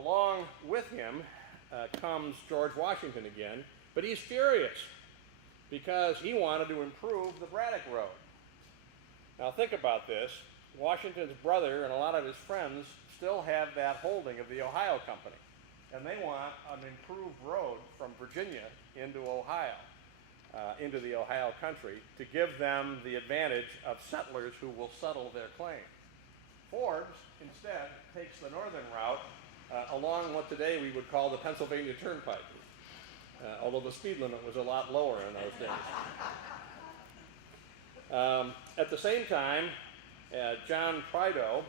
along with him comes George Washington again, but he's furious because he wanted to improve the Braddock Road. Now think about this. Washington's brother and a lot of his friends still have that holding of the Ohio Company, and they want an improved road from Virginia into Ohio, into the Ohio country, to give them the advantage of settlers who will settle their claim. Forbes instead takes the northern route along what today we would call the Pennsylvania Turnpike, although the speed limit was a lot lower in those days. At the same time, John Prideaux,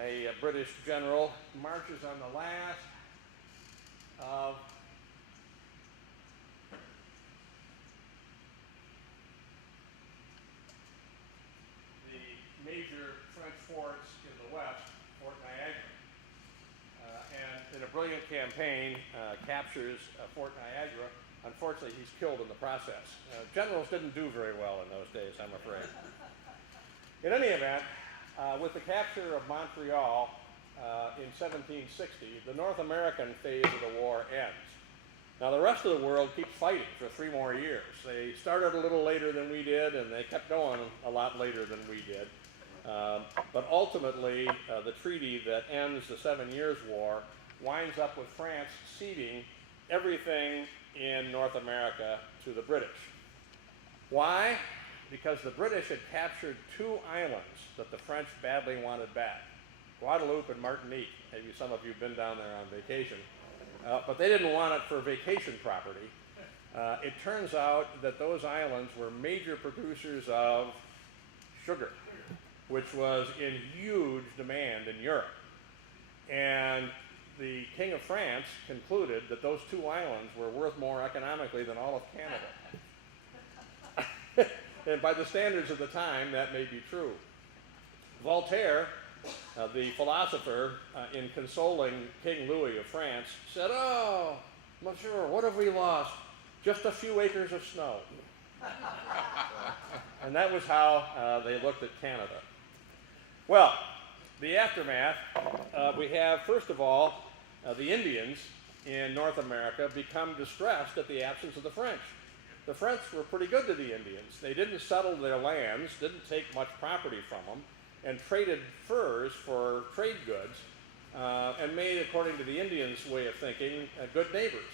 a British general, marches on the last of the major French forts in the west, Fort Niagara, and in a brilliant campaign captures Fort Niagara. Unfortunately, he's killed in the process. Generals didn't do very well in those days, I'm afraid. In any event, with the capture of Montreal in 1760, the North American phase of the war ends. Now the rest of the world keeps fighting for 3 more years. They started a little later than we did, and they kept going a lot later than we did. But ultimately, the treaty that ends the 7 Years' War winds up with France ceding everything in North America to the British. Why? Because the British had captured 2 islands that the French badly wanted back, Guadeloupe and Martinique. Maybe some of you have been down there on vacation. But they didn't want it for vacation property. It turns out that those islands were major producers of sugar, which was in huge demand in Europe. And the King of France concluded that those 2 islands were worth more economically than all of Canada. And by the standards of the time, that may be true. Voltaire, the philosopher, in consoling King Louis of France, said, "Oh, monsieur, what have we lost? Just a few acres of snow." And that was how they looked at Canada. Well, the aftermath, we have, first of all, the Indians in North America become distressed at the absence of the French. The French were pretty good to the Indians. They didn't settle their lands, didn't take much property from them, and traded furs for trade goods, and made, according to the Indians' way of thinking, good neighbors.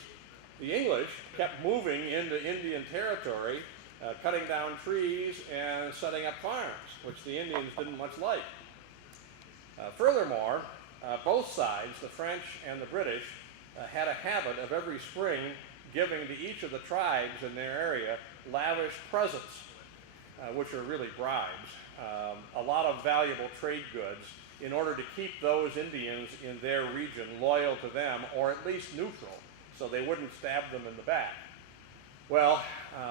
The English kept moving into Indian territory, cutting down trees and setting up farms, which the Indians didn't much like. Furthermore, both sides, the French and the British, had a habit of every spring giving to each of the tribes in their area lavish presents, which are really bribes, a lot of valuable trade goods, in order to keep those Indians in their region loyal to them, or at least neutral, so they wouldn't stab them in the back. Well,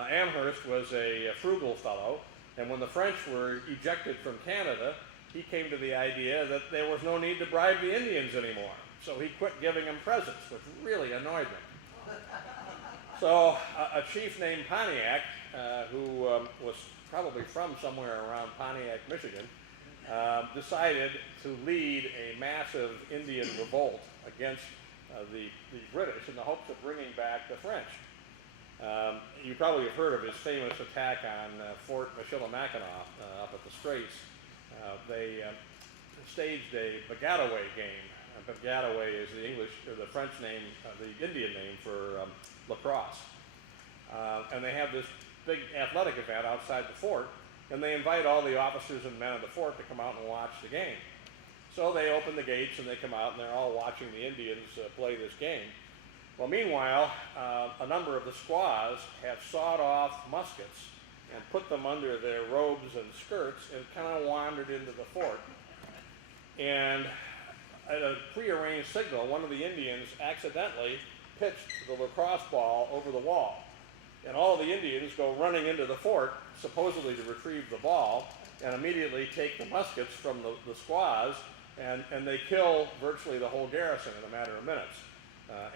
Amherst was a frugal fellow, and when the French were ejected from Canada, he came to the idea that there was no need to bribe the Indians anymore. So he quit giving them presents, which really annoyed them. So a chief named Pontiac, who was probably from somewhere around Pontiac, Michigan, decided to lead a massive Indian revolt against the British in the hopes of bringing back the French. You probably have heard of his famous attack on Fort Michilimackinac up at the Straits. They staged a Bagataway game. Bagataway is the English or the French name, the Indian name for lacrosse. And they have this big athletic event outside the fort, and they invite all the officers and men of the fort to come out and watch the game. So they open the gates and they come out and they're all watching the Indians play this game. Well, meanwhile, a number of the squaws have sawed off muskets and put them under their robes and skirts and kind of wandered into the fort. And at a prearranged signal, one of the Indians accidentally pitched the lacrosse ball over the wall. And all the Indians go running into the fort, supposedly to retrieve the ball, and immediately take the muskets from the squaws, and they kill virtually the whole garrison in a matter of minutes,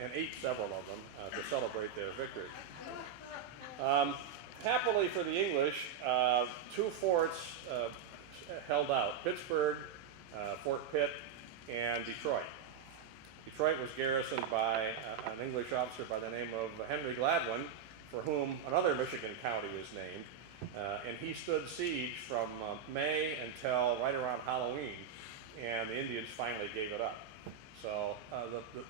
and ate several of them to celebrate their victory. Happily for the English, 2 forts held out: Pittsburgh, Fort Pitt, and Detroit. Detroit was garrisoned by an English officer by the name of Henry Gladwin, for whom another Michigan county is named, and he stood siege from May until right around Halloween, and the Indians finally gave it up. So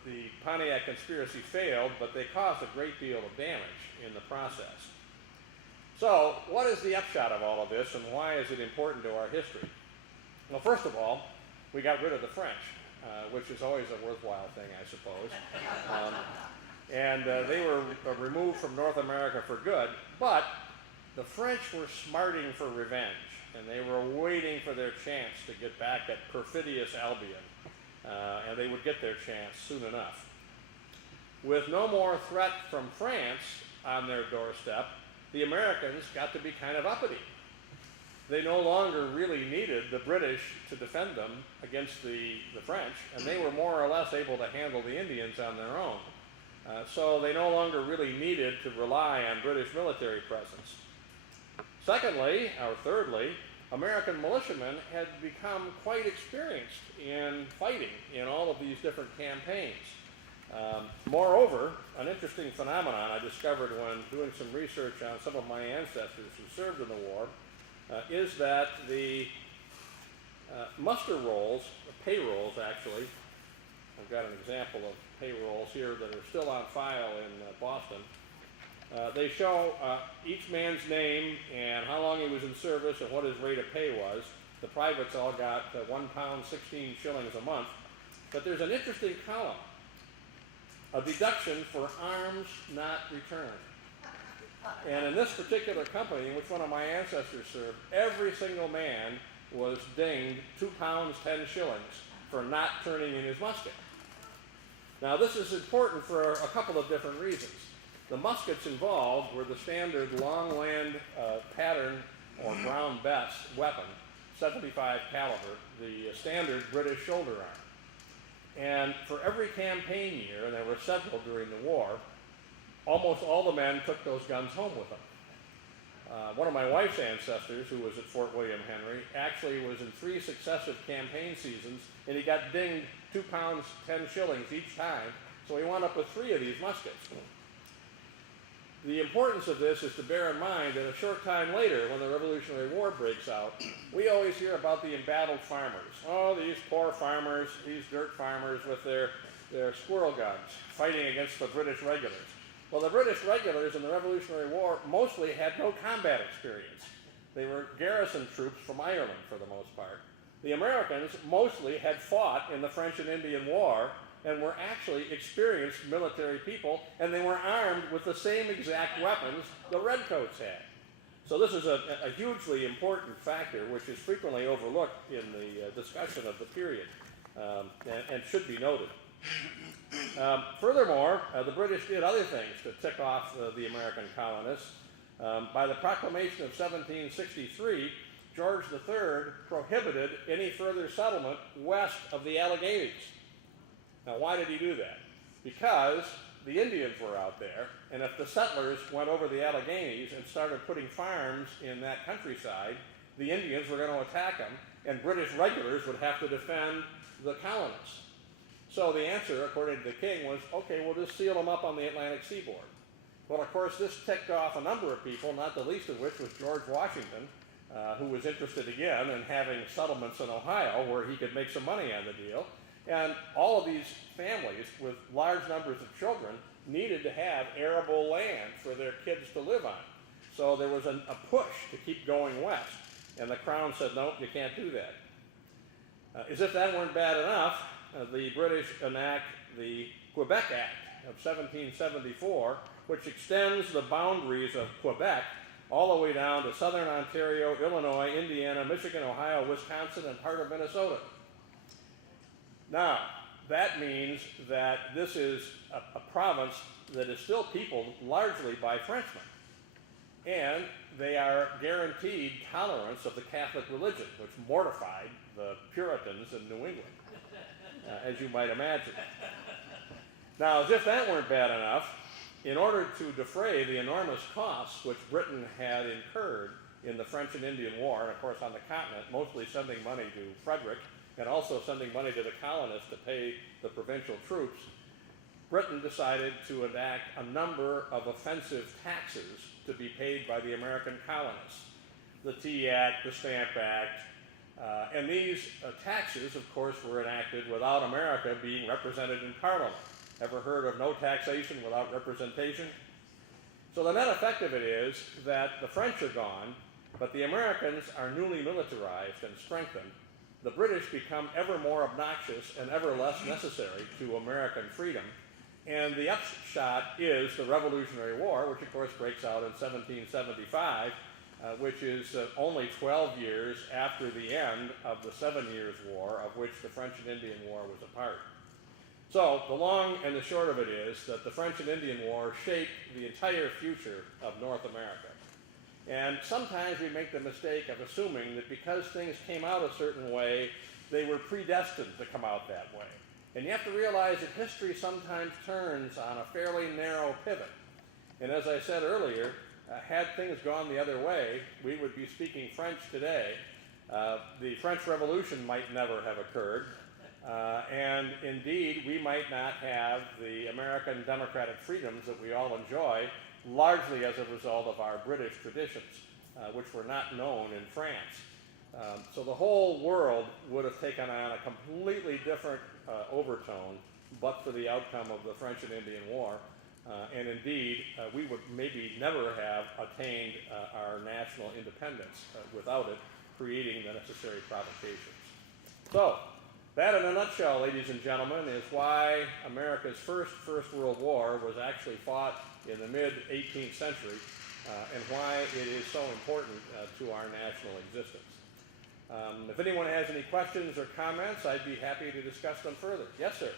the Pontiac conspiracy failed, but they caused a great deal of damage in the process. So what is the upshot of all of this, and why is it important to our history? Well, first of all, we got rid of the French, which is always a worthwhile thing, I suppose. And they were removed from North America for good, but the French were smarting for revenge, and they were waiting for their chance to get back at perfidious Albion, and they would get their chance soon enough. With no more threat from France on their doorstep, the Americans got to be kind of uppity. They no longer really needed the British to defend them against the French, and they were more or less able to handle the Indians on their own. So they no longer really needed to rely on British military presence. Secondly, or thirdly, American militiamen had become quite experienced in fighting in all of these different campaigns. Moreover, an interesting phenomenon I discovered when doing some research on some of my ancestors who served in the war is that the muster rolls, payrolls actually, I've got an example of payrolls here that are still on file in Boston. They show each man's name and how long he was in service and what his rate of pay was. The privates all got £1 16 shillings a month. But there's an interesting column, a deduction for arms not returned. And in this particular company, in which one of my ancestors served, every single man was dinged £2 10 shillings for not turning in his musket. Now this is important for a couple of different reasons. The muskets involved were the standard long land pattern or Brown Bess weapon, 75 caliber, the standard British shoulder arm. And for every campaign year, and there were several during the war, almost all the men took those guns home with them. One of my wife's ancestors, who was at Fort William Henry, actually was in 3 successive campaign seasons, and he got dinged £2 10 shillings each time, so he wound up with 3 of these muskets. The importance of this is to bear in mind that a short time later, when the Revolutionary War breaks out, we always hear about the embattled farmers. Oh, these poor farmers, these dirt farmers with their squirrel guns fighting against the British regulars. Well, the British regulars in the Revolutionary War mostly had no combat experience. They were garrison troops from Ireland for the most part. The Americans mostly had fought in the French and Indian War and were actually experienced military people, and they were armed with the same exact weapons the Redcoats had. So this is a hugely important factor which is frequently overlooked in the discussion of the period and should be noted. Furthermore, the British did other things to tick off the American colonists. By the proclamation of 1763, George III prohibited any further settlement west of the Alleghenies. Now, why did he do that? Because the Indians were out there, and if the settlers went over the Alleghenies and started putting farms in that countryside, the Indians were going to attack them, and British regulars would have to defend the colonists. So the answer, according to the king, was, okay, we'll just seal them up on the Atlantic seaboard. Well, of course, this ticked off a number of people, not the least of which was George Washington, who was interested again in having settlements in Ohio where he could make some money on the deal. And all of these families with large numbers of children needed to have arable land for their kids to live on. So there was a push to keep going west. And the Crown said, no, you can't do that. As if that weren't bad enough, the British enact the Quebec Act of 1774, which extends the boundaries of Quebec all the way down to southern Ontario, Illinois, Indiana, Michigan, Ohio, Wisconsin, and part of Minnesota. Now, that means that this is a province that is still peopled largely by Frenchmen. And they are guaranteed tolerance of the Catholic religion, which mortified the Puritans in New England, as you might imagine. Now, as if that weren't bad enough, in order to defray the enormous costs which Britain had incurred in the French and Indian War, and of course on the continent, mostly sending money to Frederick and also sending money to the colonists to pay the provincial troops, Britain decided to enact a number of offensive taxes to be paid by the American colonists. The Tea Act, the Stamp Act, and these taxes, of course, were enacted without America being represented in Parliament. Ever heard of no taxation without representation? So the net effect of it is that the French are gone, but the Americans are newly militarized and strengthened. The British become ever more obnoxious and ever less necessary to American freedom. And the upshot is the Revolutionary War, which of course breaks out in 1775, which is only 12 years after the end of the 7 Years' War, of which the French and Indian War was a part. So the long and the short of it is that the French and Indian War shaped the entire future of North America. And sometimes we make the mistake of assuming that because things came out a certain way, they were predestined to come out that way. And you have to realize that history sometimes turns on a fairly narrow pivot. And as I said earlier, had things gone the other way, we would be speaking French today. The French Revolution might never have occurred. And indeed, we might not have the American democratic freedoms that we all enjoy, largely as a result of our British traditions, which were not known in France. So the whole world would have taken on a completely different overtone, but for the outcome of the French and Indian War. And indeed, we would maybe never have attained our national independence without it, creating the necessary provocations. So, that in a nutshell, ladies and gentlemen, is why America's First World War was actually fought in the mid-18th century, and why it is so important to our national existence. If anyone has any questions or comments, I'd be happy to discuss them further. Yes, sir?